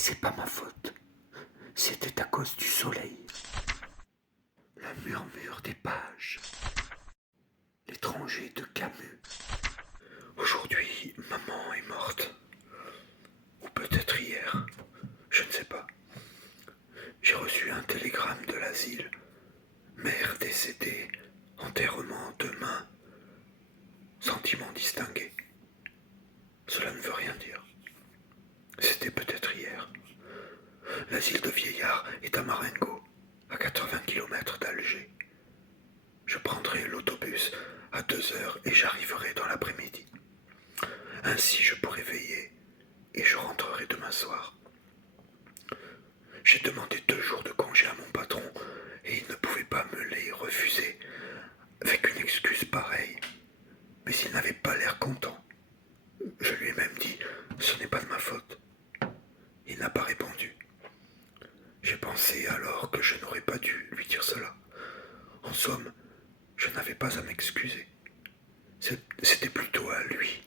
C'est pas ma faute. C'était à cause du soleil. Le murmure des pages. L'étranger de Camus. Aujourd'hui, maman est morte. Ou peut-être hier. Je ne sais pas. J'ai reçu un télégramme de l'asile. Mère décédée. Enterrement demain. Sentiment distingué. Cela ne veut rien dire. C'était peut-être hier. L'asile de vieillards est à Marengo, à 80 km d'Alger. Je prendrai l'autobus à 2 heures et j'arriverai dans l'après-midi. Ainsi je pourrai veiller et je rentrerai demain soir. J'ai demandé 2 jours de congé à mon patron et il ne pouvait pas me les refuser avec une excuse pareille. Mais il n'avait pas l'air content. Je lui ai même dit « ce n'est pas de ma faute ». Il n'a pas répondu. J'ai pensé alors que je n'aurais pas dû lui dire cela. En somme, je n'avais pas à m'excuser. C'était plutôt à lui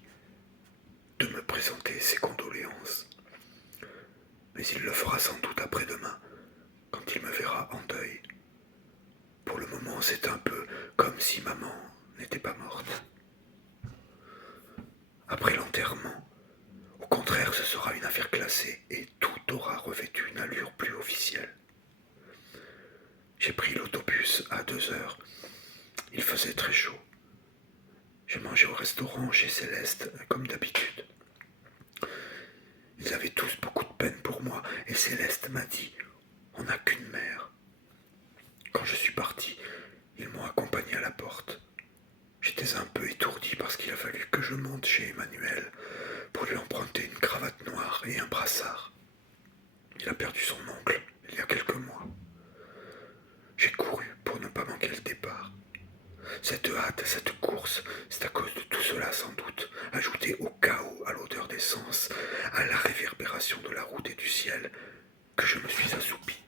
de me présenter ses condoléances. Mais il le fera sans doute après-demain, quand il me verra en deuil. Pour le moment, c'est un peu comme si maman n'était pas morte. Après l'enterrement, au contraire, ce sera une affaire classée et tout aura revêtu une allure plus officielle. J'ai pris l'autobus à 2 heures. Il faisait très chaud. J'ai mangé au restaurant chez Céleste, comme d'habitude. Ils avaient tous beaucoup de peine pour moi et Céleste m'a dit « on n'a qu'une mère ». Quand je suis parti, ils m'ont accompagné à la porte. J'étais un peu étourdi parce qu'il a fallu que je monte chez Emmanuel pour lui emprunter une cravate noire et un brassard. Il a perdu son oncle il y a quelques mois. J'ai couru pour ne pas manquer le départ. Cette hâte, cette course, c'est à cause de tout cela sans doute, ajouté au chaos, à l'odeur d'essence, à la réverbération de la route et du ciel, que je me suis assoupi.